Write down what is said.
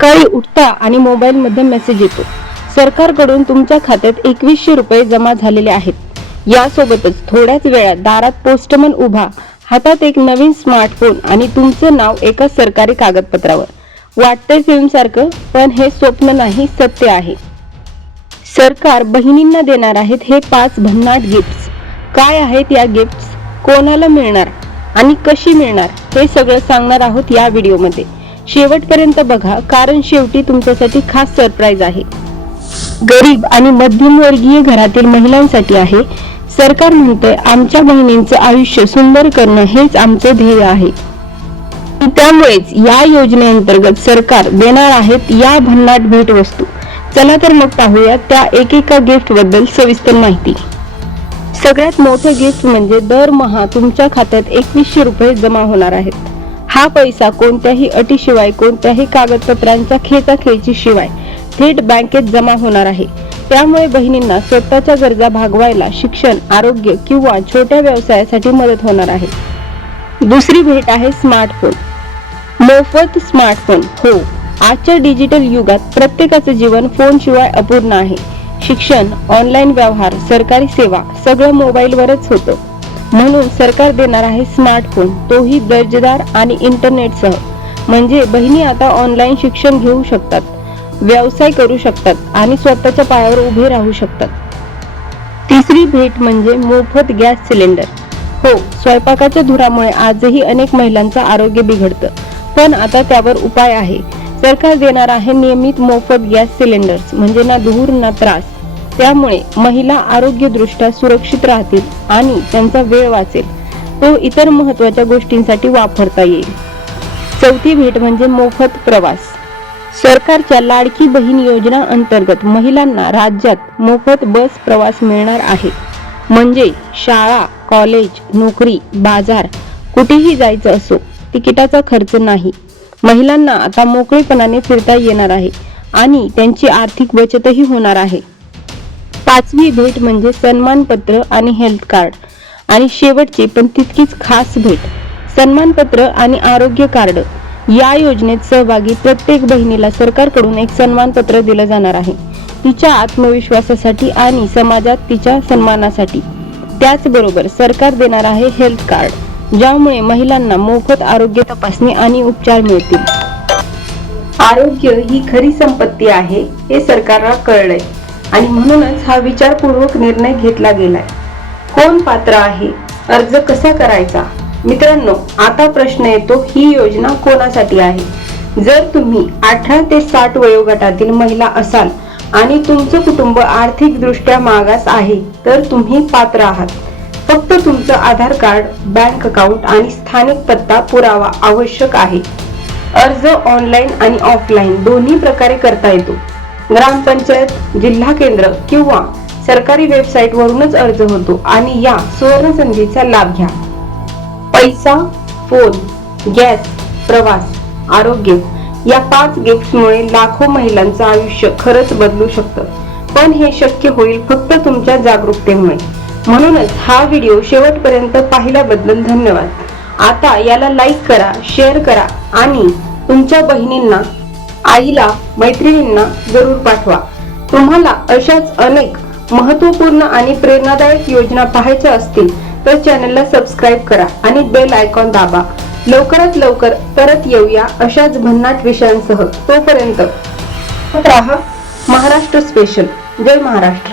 सकाळी उठता आणि मोबाईलमध्ये मेसेज येतो, सरकारकडून तुमच्या खात्यात 2100 रुपये जमा झालेले आहेत. यासोबतच थोड्याच वेळात दारात पोस्टमन उभा, हातात एक नवीन स्मार्टफोन आणि तुमचं नाव एका सरकारी कागदपत्रावर. वाटतंय फिल्म सारखं, पण हे स्वप्न नाही, सत्य आहे. सरकार बहिणींना देणार आहेत हे 5 भन्नाट गिफ्ट्स. काय आहेत या गिफ्ट्स, कोणाला मिळणार आणि कशी मिळणार, हे सगळं सांगणार आहोत या व्हिडिओमध्ये. शेवटपर्यंत बघा, कारण शेवटी तुमच्यासाठी खास सरप्राईज आहे. गरीब आणि मध्यमवर्गीय घरातील महिलांसाठी आहे. सरकार म्हणतंय आमच्या बहिणींचं आयुष्य सुंदर करणं हेच आमचं ध्येय आहे. त्यामुळेच या योजनेअंतर्गत सरकार देणार आहेत या भन्नाट भेटवस्तू. चला तर मग पाहूया त्या एकेका गिफ्ट बद्दल सविस्तर माहिती. सगळ्यात मोठे गिफ्ट म्हणजे दरमहा तुमच्या खात्यात 2100 रुपये जमा होणार आहेत. हा पैसा कोणत्याही अटीशिवाय, कोणत्याही कागदपत्रांच्या खेचाखेची शिवाय थेट बँकेत जमा होणार आहे. त्यामुळे बहिणींना स्वतःच्या गरजा भागवायला, शिक्षण, आरोग्य किंवा छोट्या व्यवसायासाठी मदत होणार आहे. दुसरी भेट आहे स्मार्टफोन. मोफत स्मार्टफोन. हो, आजच्या डिजिटल युगात प्रत्येकाचं जीवन फोन शिवाय अपूर्ण आहे. शिक्षण, ऑनलाईन व्यवहार, सरकारी सेवा सगळं मोबाईलवरच होतं. म्हणून सरकार देणार आहे स्मार्टफोन, तोही दर्जेदार आणि इंटरनेटसह. म्हणजे बहिणी आता ऑनलाईन शिक्षण घेऊ शकतात, व्यवसाय करू शकतात आणि स्वतःच्या पायावर उभे राहू शकतात. तिसरी भेट म्हणजे मोफत गॅस सिलेंडर. हो, स्वयंपाकाच्या धुरामुळे आजही अनेक महिलांचं आरोग्य बिघडतं, पण आता त्यावर उपाय आहे. सरकार देणार आहे नियमित मोफत गॅस सिलेंडर्स. म्हणजे ना धूर ना त्रास. त्यामुळे महिला आरोग्यदृष्ट्या सुरक्षित राहतील आणि त्यांचा वेळ वाचेल, तो इतर महत्त्वाच्या गोष्टींसाठी वापरता येईल. चौथी भेट म्हणजे मोफत प्रवास. सरकारच्या लाडकी बहीण योजना अंतर्गत महिलांना राज्यात मोफत बस प्रवास मिळणार आहे. म्हणजे शाळा, कॉलेज, नोकरी, बाजार कुठेही जायचं असो, तिकिटाचा खर्च नाही. महिलांना आता मोकळेपणाने फिरता येणार आहे आणि त्यांची आर्थिक बचतही होणार आहे. पाचवी भेट म्हणजे सन्मानपत्र आणि हेल्थ कार्ड. आणि शेवटची पण तितकीच खास भेट, सन्मानपत्र आणि आरोग्य कार्ड. या योजनेत सहभागी प्रत्येक बहिणीला सरकारकडून एक सन्मानपत्र दिलं जाणार आहे, तिच्या आत्मविश्वासासाठी आणि समाजात तिच्या सन्मानासाठी. त्याचबरोबर सरकार देणार आहे हेल्थ कार्ड, ज्यामुळे महिलांना मोफत आरोग्य तपासणी आणि उपचार मिळतील. आरोग्य ही खरी संपत्ती आहे हे सरकारला कळलंय आणि म्हणूनच हा विचारपूर्वक निर्णय घेतला गेलाय. कोण पात्र आहे, अर्ज कसा करायचा? मित्रांनो, आता प्रश्न येतो, ही योजना कोणासाठी आहे? जर तुम्ही 18 ते 60 वयोगटातील महिला असाल आणि तुमचं कुटुंब आर्थिकदृष्ट्या मागास आहे, तर तुम्ही पात्र आहात. फक्त तुमचं आधार कार्ड, बँक अकाउंट आणि स्थानिक पत्ता पुरावा आवश्यक आहे. अर्ज ऑनलाईन आणि ऑफलाईन दोन्ही प्रकारे करता येतो. ग्रामपंचायत, जिल्हा केंद्र किंवा सरकारी वेबसाईट वरूनच अर्ज होतो आणि या सुवर्ण संधीचा लाभ घ्या. पैसा, फोन, गॅस, प्रवास, आरोग्य या 5 गिफ्ट्समुळे लाखो महिलांचं आयुष्य खरंच बदलू शकतं. पण हे शक्य होईल फक्त तुमच्या जागरूकतेमुळे. म्हणूनच हा व्हिडिओ शेवटपर्यंत पाहिल्याबद्दल धन्यवाद. आता याला लाईक करा, शेअर करा आणि तुमच्या बहिणींना, आईला, मैत्रिणींना जरूर पाठवा. तुम्हाला अशाच अनेक महत्त्वपूर्ण आणि प्रेरणादायक योजना पाहायच्या असतील तर चॅनलला सबस्क्राईब करा आणि बेल आयकॉन दाबा. लवकरात लवकर परत येऊया अशाच भन्नाट विषयांसह. तोपर्यंत राहा महाराष्ट्र स्पेशल. जय महाराष्ट्र.